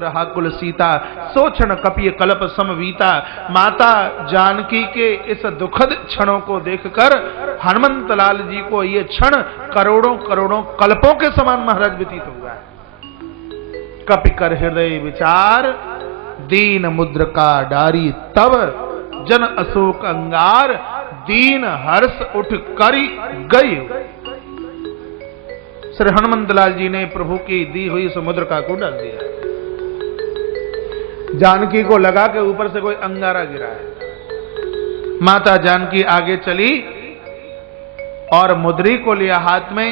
रहा कुल सीता सोचन कपिय कल्प समवीता। माता जानकी के इस दुखद क्षणों को देखकर हनुमंत लाल जी को ये क्षण करोड़ों करोड़ों कल्पों के समान महाराज व्यतीत हुआ। कपि कर हृदय विचार दीन मुद्र का डारी तब जन अशोक अंगार दीन हर्ष उठ करी गई। श्री हनुमंत लाल जी ने प्रभु की दी हुई समुद्र का को डाल दिया। जानकी को लगा कि ऊपर से कोई अंगारा गिरा है। माता जानकी आगे चली और मुद्री को लिया हाथ में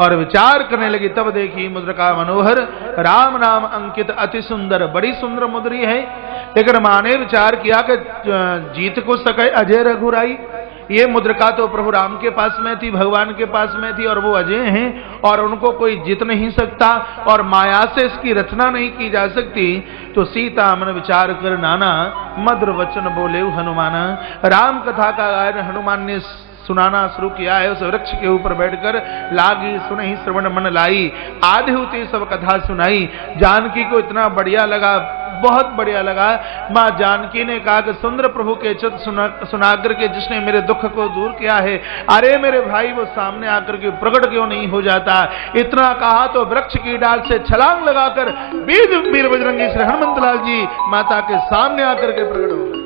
और विचार करने लगी। तब देखी मुद्र का मनोहर राम नाम अंकित अति सुंदर, बड़ी सुंदर मुद्री है। लेकिन मां ने विचार किया कि जीत को सके अजय रघुराई। ये मुद्रिका तो प्रभु राम के पास में थी, भगवान के पास में थी और वो अजय हैं और उनको कोई जीत नहीं सकता और माया से इसकी रचना नहीं की जा सकती। तो सीता मन विचार कर नाना मधुर वचन बोले हनुमान। राम कथा का गायन हनुमान ने सुनाना शुरू किया है। उस वृक्ष के ऊपर बैठकर लागी सुनहि श्रवण मन लाई, आधे होते सब कथा सुनाई। जानकी को इतना बढ़िया लगा, बहुत बढ़िया लगा। मां जानकी ने कहा कि सुंदर प्रभु के चित सुनाकर के जिसने मेरे दुख को दूर किया है, अरे मेरे भाई वो सामने आकर के प्रकट क्यों नहीं हो जाता। इतना कहा तो वृक्ष की डाल से छलांग लगाकर वीर बजरंगी श्री हनुमंत लाल जी माता के सामने आकर के प्रकट हो गए।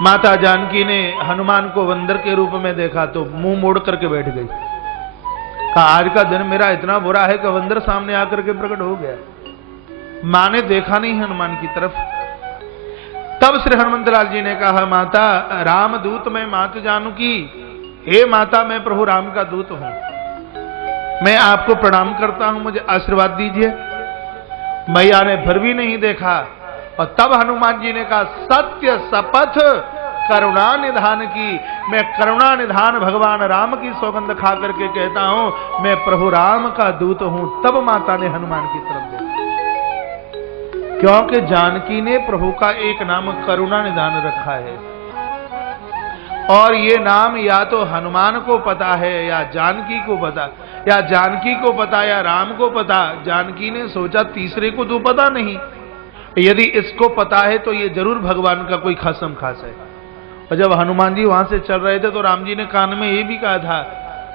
माता जानकी ने हनुमान को बंदर के रूप में देखा तो मुंह मोड़ करके बैठ गई। कहा आज का दिन मेरा इतना बुरा है कि बंदर सामने आकर के प्रकट हो गया। मां ने देखा नहीं हनुमान की तरफ। तब श्री हनुमंत लाल जी ने कहा माता राम दूत मैं मात जानकी, हे माता मैं प्रभु राम का दूत हूं, मैं आपको प्रणाम करता हूं, मुझे आशीर्वाद दीजिए। मैया ने फिर भी नहीं देखा और तब हनुमान जी ने कहा सत्य शपथ करुणा निधान की, मैं करुणा निधान भगवान राम की सौगंध खा करके कहता हूं मैं प्रभु राम का दूत हूं। तब माता ने हनुमान की तरफ देखा, क्योंकि जानकी ने प्रभु का एक नाम करुणा निधान रखा है और ये नाम या तो हनुमान को पता है या जानकी को पता, या जानकी को पता या राम को पता। जानकी ने सोचा तीसरे को तो पता नहीं, यदि इसको पता है तो ये जरूर भगवान का कोई खासम खास है। और जब हनुमान जी वहां से चल रहे थे तो राम जी ने कान में ये भी कहा था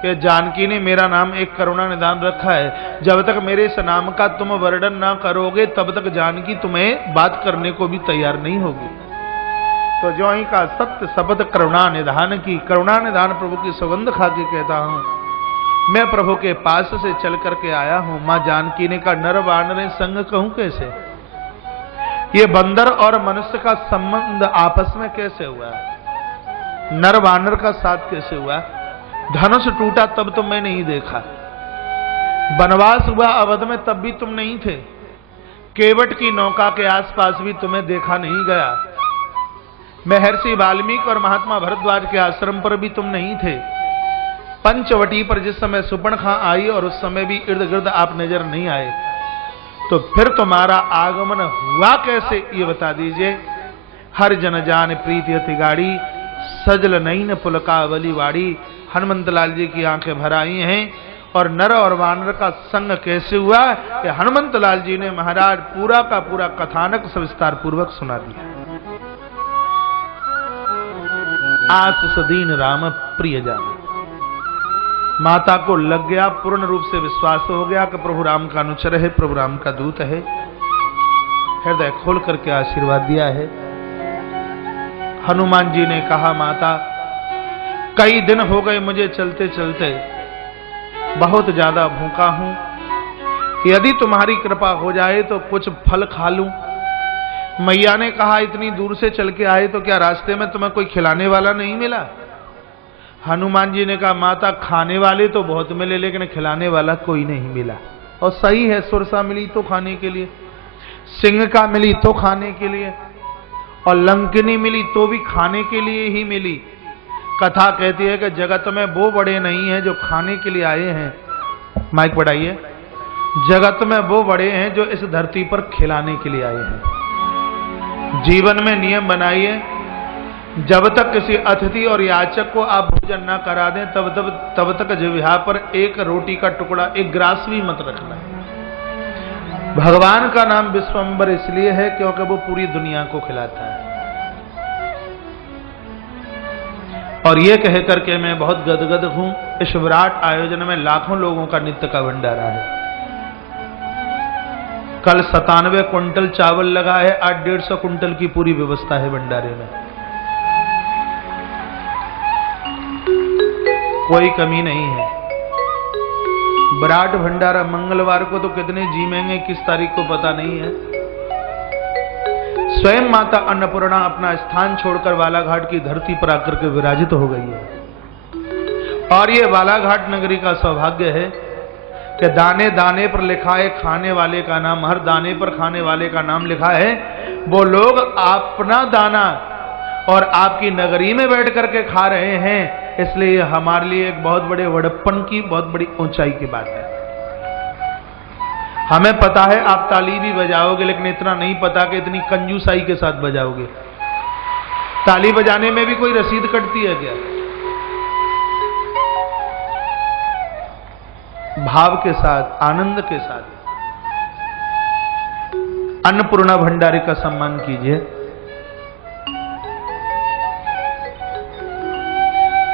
कि जानकी ने मेरा नाम एक करुणा निधान रखा है, जब तक मेरे इस नाम का तुम वर्णन ना करोगे तब तक जानकी तुम्हें बात करने को भी तैयार नहीं होगी। तो जो ही का सत्य शब्द करुणा निधान की, करुणा निधान प्रभु की सौगंध खा के कहता हूं मैं प्रभु के पास से चल करके आया हूं। मां जानकी ने कहा नर वानर संग कहूं कैसे, ये बंदर और मनुष्य का संबंध आपस में कैसे हुआ, नर वानर का साथ कैसे हुआ। धनुष टूटा तब तो मैं नहीं देखा, वनवास हुआ अवध में तब भी तुम नहीं थे, केवट की नौका के आसपास भी तुम्हें देखा नहीं गया, महर्षि वाल्मीकि और महात्मा भरद्वाज के आश्रम पर भी तुम नहीं थे, पंचवटी पर जिस समय सुपर्णखा आई और उस समय भी इर्द गिर्द आप नजर नहीं आए, तो फिर तुम्हारा आगमन हुआ कैसे ये बता दीजिए। हर जन जान प्रीति अति गाड़ी सजल नैन पुलकावली वाड़ी। हनुमंत लाल जी की आंखें भर आई हैं और नर और वानर का संग कैसे हुआ कि हनुमंत लाल जी ने महाराज पूरा का पूरा कथानक सविस्तार पूर्वक सुना दिया। आस सदीन राम प्रिय जान, माता को लग गया, पूर्ण रूप से विश्वास हो गया कि प्रभु राम का अनुचर है, प्रभु राम का दूत है। हृदय खोल करके आशीर्वाद दिया है। हनुमान जी ने कहा माता कई दिन हो गए मुझे चलते चलते, बहुत ज्यादा भूखा हूं, यदि तुम्हारी कृपा हो जाए तो कुछ फल खा लूं। मैया ने कहा इतनी दूर से चल के आए तो क्या रास्ते में तुम्हें कोई खिलाने वाला नहीं मिला। हनुमान जी ने कहा माता खाने वाले तो बहुत मिले लेकिन खिलाने वाला कोई नहीं मिला। और सही है, सुरसा मिली तो खाने के लिए, सिंह का मिली तो खाने के लिए, और लंकिनी मिली तो भी खाने के लिए ही मिली। कथा कहती है कि जगत में वो बड़े नहीं हैं जो खाने के लिए आए हैं, माइक बढ़ाइए, जगत में वो बड़े हैं जो इस धरती पर खिलाने के लिए आए हैं। जीवन में नियम बनाइए जब तक किसी अतिथि और याचक को आप भोजन ना करा दें तब तक जिह्वा पर एक रोटी का टुकड़ा, एक ग्रास भी मत रखना। भगवान का नाम विश्वम्बर इसलिए है क्योंकि वो पूरी दुनिया को खिलाता है। और ये कह करके मैं बहुत गदगद हूं, इस विराट आयोजन में लाखों लोगों का नित्य का भंडारा है। कल 97 क्विंटल चावल लगा है, आज 150 क्विंटल की पूरी व्यवस्था है भंडारे में, कोई कमी नहीं है। विराट भंडारा मंगलवार को तो कितने जीमेंगे किस तारीख को पता नहीं है। स्वयं माता अन्नपूर्णा अपना स्थान छोड़कर बालाघाट की धरती पर आकर के विराजित हो गई है। और ये बालाघाट नगरी का सौभाग्य है कि दाने दाने पर लिखा है खाने वाले का नाम, हर दाने पर खाने वाले का नाम लिखा है। वो लोग अपना दाना और आपकी नगरी में बैठ करके खा रहे हैं, इसलिए हमारे लिए एक बहुत बड़े वड़प्पन की, बहुत बड़ी ऊंचाई की बात है। हमें पता है आप ताली भी बजाओगे, लेकिन इतना नहीं पता कि इतनी कंजूसाई के साथ बजाओगे। ताली बजाने में भी कोई रसीद कटती है क्या? भाव के साथ, आनंद के साथ अन्नपूर्णा भंडारी का सम्मान कीजिए।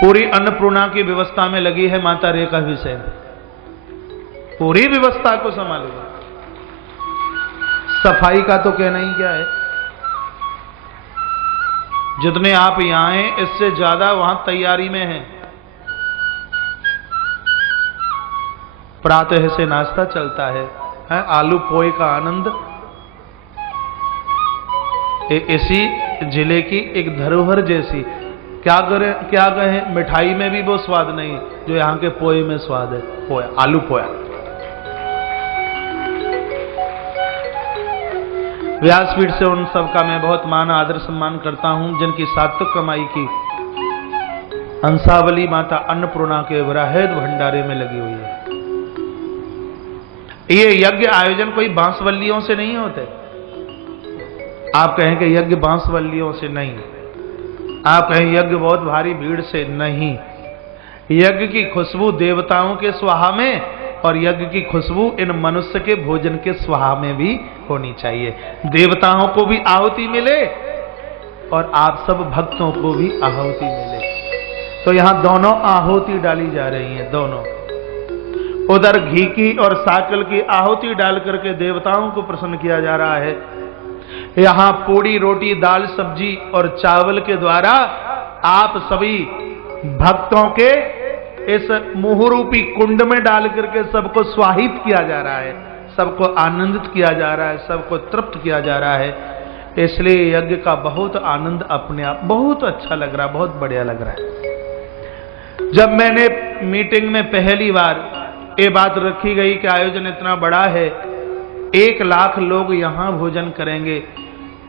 पूरी अन्नपूर्णा की व्यवस्था में लगी है माता रेखा विसेन, पूरी व्यवस्था को संभालेगी। सफाई का तो कहना ही क्या है, जितने आप यहां हैं इससे ज्यादा वहां तैयारी में है। प्रातः से नाश्ता चलता है, आलू पोहे का आनंद इसी जिले की एक धरोहर जैसी। क्या कहें, मिठाई में भी वो स्वाद नहीं जो यहां के पोहे में स्वाद है। पोया, आलू पोया। व्यासपीठ से उन सब का मैं बहुत मान आदर सम्मान करता हूं जिनकी सात्विक कमाई की अंशावली माता अन्नपूर्णा के वराहेद भंडारे में लगी हुई है। ये यज्ञ आयोजन कोई बांसवल्लियों से नहीं होते। आप कहें कि यज्ञ बांसवल्लियों से नहीं, आप कहें यज्ञ बहुत भारी भीड़ से नहीं। यज्ञ की खुशबू देवताओं के स्वाहा में और यज्ञ की खुशबू इन मनुष्य के भोजन के स्वाहा में भी होनी चाहिए। देवताओं को भी आहुति मिले और आप सब भक्तों को भी आहुति मिले। तो यहां दोनों आहुति डाली जा रही हैं, दोनों। उधर घी की और साकल की आहुति डाल करके देवताओं को प्रसन्न किया जा रहा है। यहां पूड़ी रोटी दाल सब्जी और चावल के द्वारा आप सभी भक्तों के इस मुहरूपी कुंड में डाल करके सबको स्वाहित किया जा रहा है, सबको आनंदित किया जा रहा है, सबको तृप्त किया जा रहा है। इसलिए यज्ञ का बहुत आनंद अपने आप बहुत अच्छा लग रहा है, बहुत बढ़िया लग रहा है। जब मैंने मीटिंग में पहली बार ये बात रखी गई कि आयोजन इतना बड़ा है, 1 लाख लोग यहां भोजन करेंगे,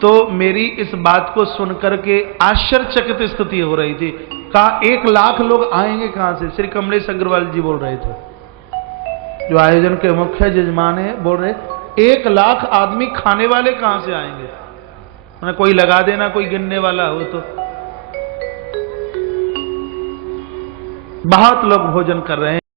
तो मेरी इस बात को सुनकर के आश्चर्यचकित स्थिति हो रही थी। कहा 1 लाख लोग आएंगे कहां से? श्री कमलेश अग्रवाल जी बोल रहे थे, जो आयोजन के मुख्य जजमान है, बोल रहे 1 लाख आदमी खाने वाले कहां से आएंगे? मैंने कोई लगा देना, कोई गिनने वाला हो तो। बहुत लोग भोजन कर रहे हैं।